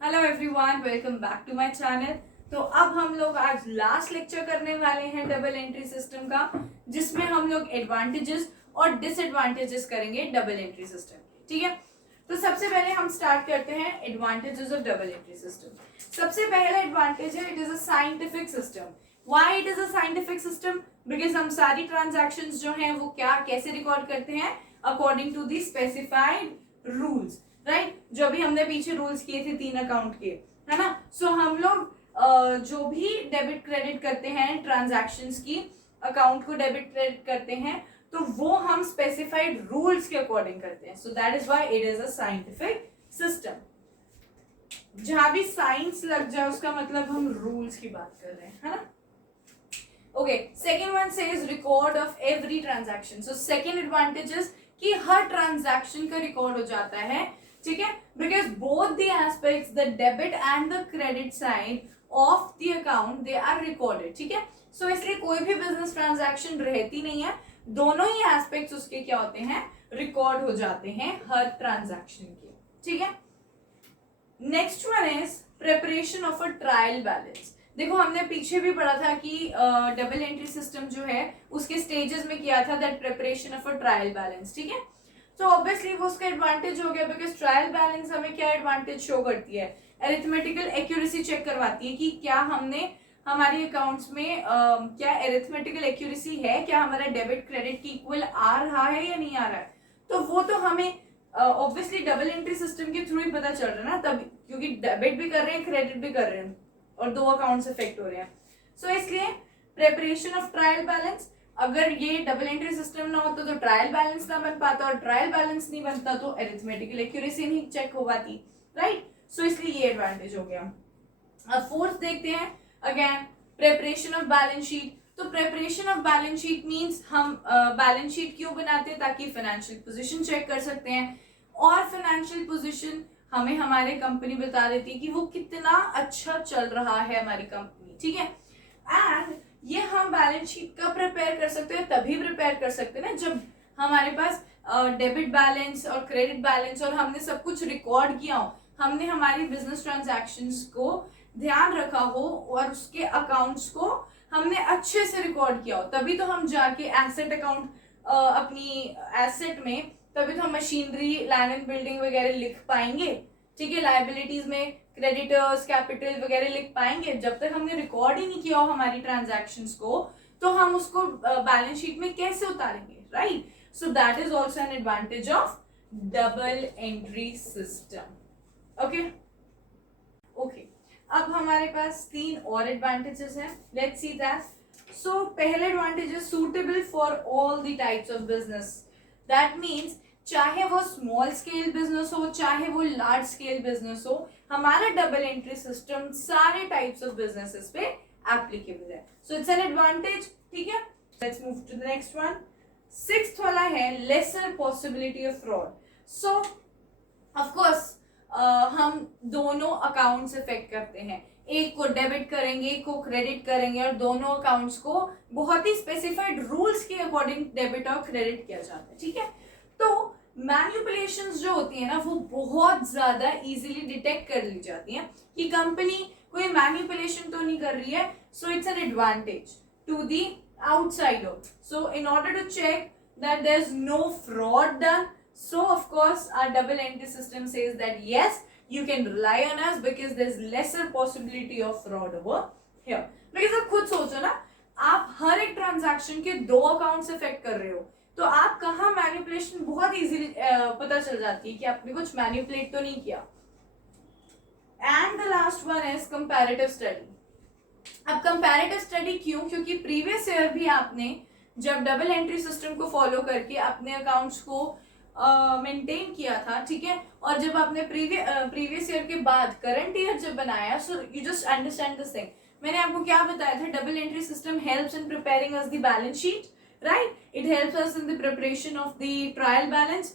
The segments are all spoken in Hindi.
Hello everyone, welcome back to my channel. तो अब हम लोग आज लास्ट लेक्चर करने वाले हैं डबल एंट्री सिस्टम का, जिसमें हम लोग एडवांटेजेस और डिसएडवांटेजेस करेंगे डबल एंट्री सिस्टम के। ठीक है, तो सबसे पहले हम स्टार्ट करते हैं advantages of double entry system. सबसे पहला एडवांटेज है it is a scientific system. Why it is a scientific system? Because हम सारी ट्रांजैक्शंस जो हैं वो क्या कैसे रिकॉर्ड करते हैं, according to the specified rules, right? जो अभी हमने पीछे रूल्स किए थे 3 अकाउंट के, है ना? सो हम लोग जो भी डेबिट क्रेडिट करते हैं ट्रांजैक्शंस की, अकाउंट को डेबिट क्रेडिट करते हैं, तो वो हम स्पेसिफाइड रूल्स के अकॉर्डिंग करते हैं। सो that is why it is a scientific system. जहां भी साइंस लग जाए उसका मतलब हम रूल्स की बात कर रहे हैं, है ना? Okay, second one says record of every transaction. So second advantage is कि हर ट्रांजैक्शन का रिकॉर्ड हो जाता है, ठीक है? Because both the aspects, the debit and the credit side of the account, they are recorded, ठीक है? सो इसलिए कोई भी बिजनेस ट्रांजैक्शन रहती नहीं है, दोनों ही एस्पेक्ट्स उसके क्या होते हैं, रिकॉर्ड हो जाते हैं हर ट्रांजैक्शन के, ठीक है? Next one is preparation of a trial balance. देखो हमने पीछे भी पढ़ा था कि डबल एंट्री सिस्टम जो है उसके स्टेजेस में किया था that preparation of a trial balance, ठीक है? तो ऑब्वियसली वो उसका एडवांटेज हो गया, बिकॉज ट्रायल बैलेंस हमें क्या एडवांटेज शो करती है, एरिथमेटिकल एक्यूरेसी चेक करवाती है कि क्या हमने हमारे अकाउंट्स में क्या एरिथमेटिकल एक्यूरेसी है, क्या हमारा डेबिट क्रेडिट की इक्वल आ रहा है या नहीं आ रहा है। तो वो तो हमें ऑब्वियसली डबल एंट्री सिस्टम के थ्रू ही पता चल रहा है ना, तब क्योंकि डेबिट भी कर रहे हैं क्रेडिट भी कर रहे हैं और दो अकाउंट्स इफेक्ट हो रहे हैं। सो इसलिए प्रिपरेशन ऑफ ट्रायल बैलेंस, अगर ये डबल एंट्री सिस्टम ना होता तो ट्रायल बैलेंस ना बन पाता, और ट्रायल बैलेंस नहीं बनता तो एरिथमेटिकल एक्यूरेसी नहीं चेक हो पाती, राइट? सो इसलिए ये एडवांटेज हो गया। अब फोर्थ देखते हैं, again preparation of balance sheet. तो preparation of balance sheet means हम बैलेंस शीट क्यों बनाते हैं, ताकि फाइनेंशियल पोजीशन चेक कर सकते हैं, और फाइनेंशियल पोजीशन हमें हमारे कंपनी बता देती है कि वो कितना अच्छा चल रहा है हमारी कंपनी, ठीक है? एंड ये हम बैलेंस शीट कब प्रिपेयर कर सकते हैं, तभी प्रिपेयर कर सकते हैं ना जब हमारे पास डेबिट बैलेंस और क्रेडिट बैलेंस और हमने सब कुछ रिकॉर्ड किया हो, हमने हमारी बिजनेस ट्रांजैक्शंस को ध्यान रखा हो और उसके अकाउंट्स को हमने अच्छे से रिकॉर्ड किया हो, तभी तो हम जाके एसेट अकाउंट अपनी एसेट में, तभी तो हम मशीनरी, लैंड एंड बिल्डिंग वगैरह लिख पाएंगे, ठीक है? लायबिलिटीज में क्रेडिटर्स, कैपिटल वगैरह लिख पाएंगे। जब तक हमने रिकॉर्ड ही नहीं किया हो हमारी ट्रांजैक्शंस को, तो हम उसको बैलेंस शीट में कैसे उतारेंगे, right? So that is also an advantage of double entry system. Okay okay, अब हमारे पास 3 और एडवांटेजेस हैं, लेट्स सी दैट। सो पहला एडवांटेज है suitable for all the types of business. That means चाहे वो स्मॉल स्केल बिजनेस हो, चाहे वो लार्ज स्केल बिजनेस हो, हमारा डबल एंट्री सिस्टम सारे टाइप्स ऑफ बिजनेसेस पे एप्लीकेबल है। सो इट्स एन एडवांटेज, ठीक है? Let's move to the next one. Sixth वाला है lesser possibility of fraud. So of course हम दोनों अकाउंट्स इफेक्ट करते हैं, एक को डेबिट करेंगे, एक को क्रेडिट करेंगे, और दोनों अकाउंट्स को बहुत ही स्पेसिफाइड रूल्स के अकॉर्डिंग डेबिट और क्रेडिट किया जाता है, ठीक है? तो मैनिपुलेशंस जो होती है ना, वो बहुत ज्यादा इजीली डिटेक्ट कर ली जाती हैं कि कंपनी कोई मैनिपुलेशन तो नहीं कर रही है। So it's an advantage to the outsider. So in order to check that there's no fraud done, so of course our double entry system says that yes, you can rely on us because there's lesser possibility of fraud over here. because आप खुद सोचो ना, आप हर एक ट्रांजैक्शन के 2 अकाउंट्स इफेक्ट कर रहे हो, तो आप कहाँ मैनिपुलेशन बहुत इजीली पता चल जाती है कि आपने कुछ मैनिपुलेट तो नहीं किया। And the last one is comparative study. अब कंपैरेटिव स्टडी क्यों? क्योंकि प्रीवियस ईयर भी आपने जब डबल एंट्री सिस्टम को फॉलो करके अपने अकाउंट्स को मेंटेन किया था, ठीक है? और जब आपने प्रीवियस ईयर के बाद करंट ईयर जब बनाया, so you just understand this thing. मैंने आपको क्या बताया था, double entry system helps in preparing us the balance sheet, right? It helps us in the preparation of the trial balance,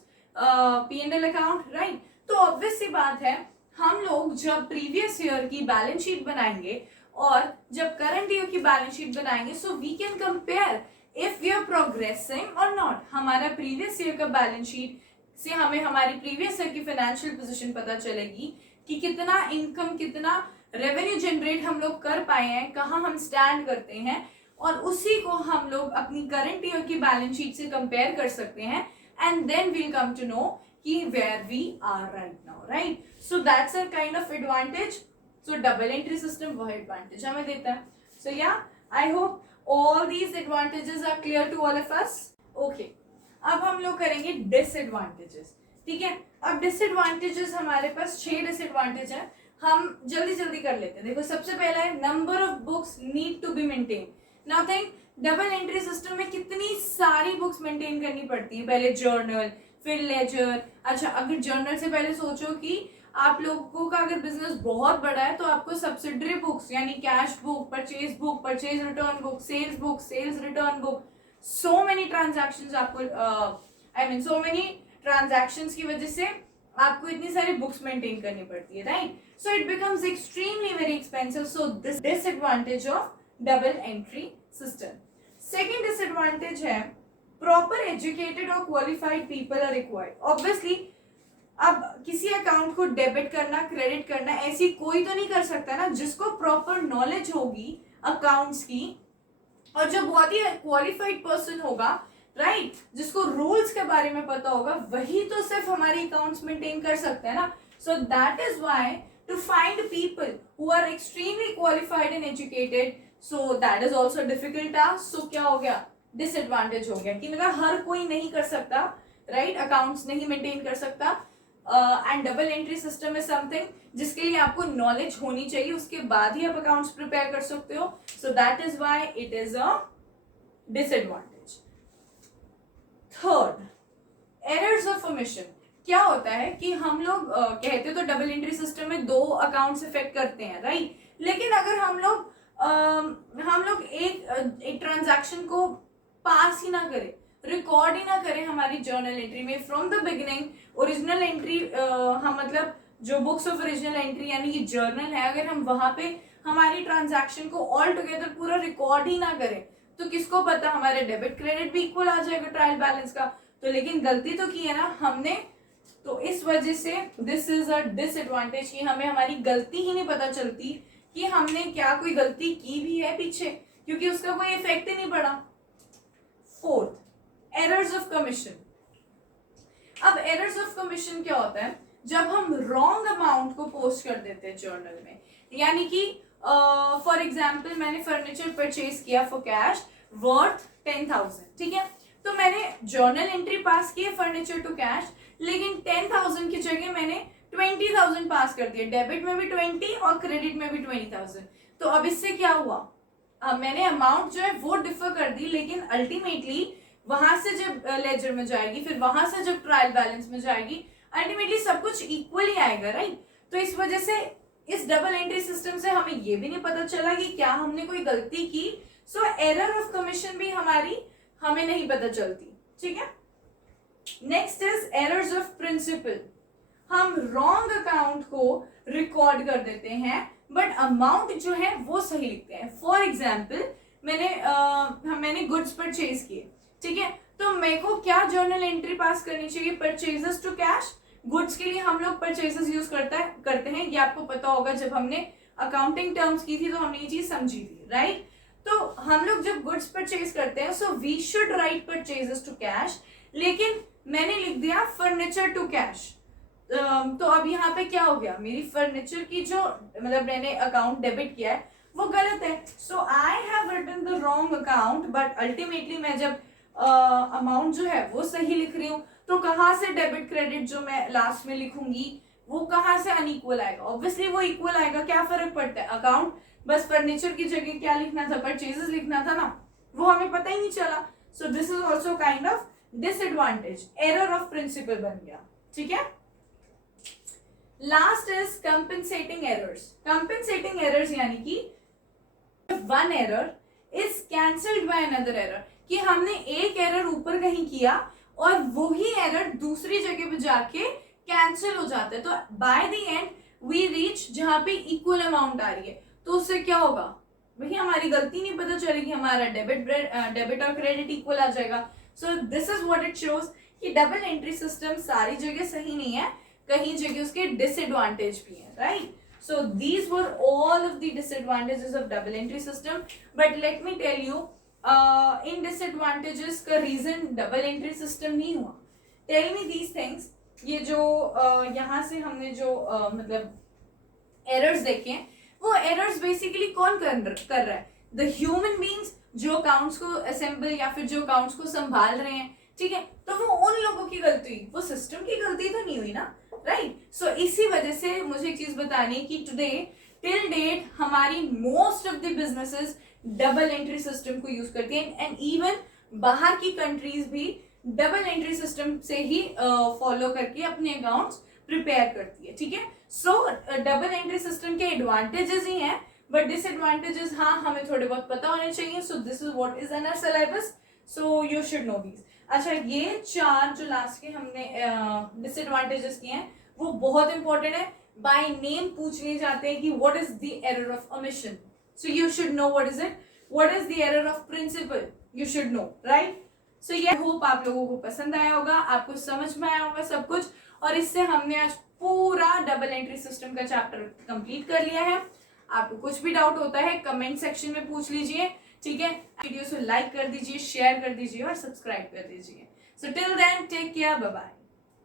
P&L account, right? तो ऑब्वियस सी बात है, हम लोग जब प्रीवियस ईयर की बैलेंस शीट बनाएंगे और जब करंट ईयर की बैलेंस शीट बनाएंगे, so we can compare if we are progressing और नॉट। हमारा प्रीवियस ईयर का बैलेंस शीट से हमें हमारी प्रीवियस ईयर की फाइनेंशियल पोजीशन पता चलेगी कि कितना इनकम, कितना रेवेन्यू जनरेट हम लोग कर पाए हैं, कहाँ हम स्टैंड करते हैं, और उसी को हम लोग अपनी करंट ईयर की बैलेंस शीट से कंपेयर कर सकते हैं, and then we'll come to know कि where we are right now, right? So that's a kind of advantage. So double entry system वह एडवांटेज हमें देता है. सो या I hope all these advantages are clear to all of us. Okay, अब हम लोग करेंगे डिसएडवांटेजेस. ठीक है, अब डिसएडवांटेजेस हमारे पास 6 डिसएडवांटेज है, हम जल्दी जल्दी कर लेते हैं. देखो, सबसे पहला है number of books need to be maintain. Now think, double entry system में कितनी सारी बुक्स मेंटेन करनी पड़ती है. पहले जर्नल, फिर लेजर. अच्छा, अगर जर्नल से पहले सोचो कि आप लोगों का अगर बिजनेस बहुत बड़ा है तो आपको सब्सिडरी बुक्स यानी cash book, purchase return book, sales return book, so many transactions आपको सो मेनी ट्रांजैक्शंस की वजह से आपको इतनी सारी बुक्स मेंटेन करनी पड़ती है, right? So it becomes extremely very expensive. So this disadvantage of double entry system. Second disadvantage है प्रॉपर एजुकेटेड और qualified people are required. Obviously अब किसी अकाउंट को डेबिट करना, क्रेडिट करना, ऐसी कोई तो नहीं कर सकता ना जिसको प्रॉपर नॉलेज होगी अकाउंट्स की, और जो बहुत ही क्वालिफाइड पर्सन होगा, राइट, जिसको रूल्स के बारे में पता होगा, वही तो सिर्फ हमारे अकाउंट्स मेंटेन कर सकते हैं ना. So that is why to find people who are extremely qualified and educated, so that is also difficult task. सो क्या हो गया, डिसएडवांटेज हो गया कि मतलब हर कोई नहीं कर सकता, राइट, अकाउंट्स नहीं मेंटेन कर सकता. And double entry system is something जिसके लिए आपको नॉलेज होनी चाहिए, उसके बाद ही आप अकाउंट्स प्रिपेयर कर सकते हो. सो that is why it is a disadvantage. Third, errors of omission. क्या होता है कि हम लोग कहते तो डबल एंट्री सिस्टम में 2 अकाउंट्स इफेक्ट करते हैं, राइट? लेकिन अगर हम लोग एक ट्रांजैक्शन को पास ही ना करें, रिकॉर्ड ही ना करें हमारी जर्नल एंट्री में from the beginning, original entry, हम मतलब जो बुक्स ऑफ ओरिजिनल एंट्री यानी कि जर्नल है, अगर हम वहां पे हमारी ट्रांजैक्शन को ऑल टुगेदर पूरा रिकॉर्ड ही ना करें, तो किसको पता हमारे डेबिट क्रेडिट भी इक्वल आ जाएगा ट्रायल बैलेंस का. तो लेकिन गलती तो की है ना हमने, तो इस वजह से दिस इज अ डिसएडवांटेज कि हमें हमारी गलती ही नहीं पता चलती कि हमने क्या कोई गलती की भी है पीछे, क्योंकि उसका कोई इफेक्ट ही नहीं पड़ा. Fourth, errors of commission. अब एरर्स ऑफ कमीशन क्या होता है, जब हम रॉन्ग अमाउंट को पोस्ट कर देते हैं जर्नल में. यानी कि फॉर एग्जाम्पल मैंने फर्नीचर परचेज किया फॉर कैश वर्थ 10,000, ठीक है, तो मैंने जर्नल एंट्री पास की है फर्नीचर टू कैश, लेकिन 10,000 की जगह मैंने 20,000 पास कर दिया, डेबिट में भी 20 और क्रेडिट में भी 20,000. तो अब इससे क्या हुआ, मैंने अमाउंट जो है वो डिफर कर दी, लेकिन अल्टीमेटली वहां से जब लेजर में जाएगी, फिर वहां से जब ट्रायल बैलेंस में जाएगी, अल्टीमेटली सब कुछ इक्वल ही आएगा, राइट? तो इस वजह से इस डबल एंट्री सिस्टम से हमें ये भी नहीं पता चला कि क्या हमने कोई गलती की. सो एरर ऑफ कमीशन भी हमें नहीं पता चलती, ठीक है. Next is errors of principle. हम रॉन्ग अकाउंट को रिकॉर्ड कर देते हैं बट अमाउंट जो है वो सही लिखते हैं. फॉर एग्जाम्पल मैंने गुड्स परचेज किए, ठीक है, तो मेरे को क्या जर्नल एंट्री पास करनी चाहिए, परचेजेस टू कैश. गुड्स के लिए हम लोग परचेजेस यूज करते हैं, ये आपको पता होगा, जब हमने अकाउंटिंग टर्म्स की थी तो हमने ये चीज समझी थी, राइट? तो हम लोग जब गुड्स परचेज करते हैं, so we should write purchases to cash, लेकिन मैंने लिख दिया फर्नीचर टू कैश. तो अब यहाँ पे क्या हो गया, मेरी फर्नीचर की जो मतलब मैंने अकाउंट डेबिट किया है वो गलत है. So I have written the wrong account, but ultimately मैं जब अमाउंट जो है वो सही लिख रही हूँ, तो कहाँ से डेबिट क्रेडिट जो मैं लास्ट में लिखूंगी वो कहाँ से अनइक्वल आएगा. ऑब्वियसली वो इक्वल आएगा. क्या फर्क पड़ता है, अकाउंट बस फर्नीचर की जगह क्या लिखना था, परचेजेस लिखना था ना, वो हमें पता ही नहीं चला. So this is also kind of disadvantage, error of principle बन गया, ठीक है. Last is compensating errors. Compensating errors यानी कि one error is cancelled by another error, कि हमने एक एरर ऊपर कहीं किया और वही एरर दूसरी जगह पे जाके कैंसिल हो जाता है. तो by the end we reach जहां पे इक्वल अमाउंट आ रही है, तो उससे क्या होगा, वही हमारी गलती नहीं पता चलेगी, हमारा डेबिट और क्रेडिट इक्वल आ जाएगा. सो this is what it shows कि डबल एंट्री सिस्टम सारी जगह सही नहीं है. कहीं जगह उसके डिसएडवांटेज भी हैं, right? So these were all of the disadvantages of double entry system. But let me tell you, in disadvantages का reason double entry system नहीं हुआ. Tell me these things. ये जो यहाँ से हमने जो मतलब errors देखे हैं, वो errors basically कौन कर रहा है? The human beings जो accounts को assemble या फिर जो accounts को संभाल रहे हैं, ठीक है? तो वो उन लोगों की गलती हुई, वो सिस्टम की गलती तो नहीं हुई ना, राइट? सो इसी वजह से मुझे एक चीज बतानी है कि टुडे टिल डेट हमारी most of the businesses double entry system को यूज करती हैं, एंड इवन बाहर की कंट्रीज भी डबल एंट्री सिस्टम से ही फॉलो करके अपने अकाउंट्स प्रिपेयर करती है, ठीक है? सो डबल एंट्री सिस्टम के एडवांटेजेस ही हैं, बट डिसएडवांटेजेस हाँ हमें थोड़े बहुत पता होने चाहिए. So this is what is in our syllabus, so you should know these. अच्छा, ये 4 जो लास्ट के हमने डिसएडवांटेजेस किए हैं वो बहुत इंपॉर्टेंट है. बाय नेम पूछ लिए जाते हैं कि what is the error of omission, so you should know what is it. What is the error of principle, you should know, right? So ये होप आप लोगों को पसंद आया होगा, आपको समझ में आया होगा सब कुछ, और इससे हमने आज पूरा डबल एंट्री सिस्टम का चैप्टर कंप्लीट कर लिया है. आपको कुछ भी डाउट होता है कमेंट सेक्शन में पूछ लीजिए, ठीक है? वीडियो को लाइक कर दीजिए, शेयर कर दीजिए और सब्सक्राइब कर दीजिए. So till then take care, bye bye.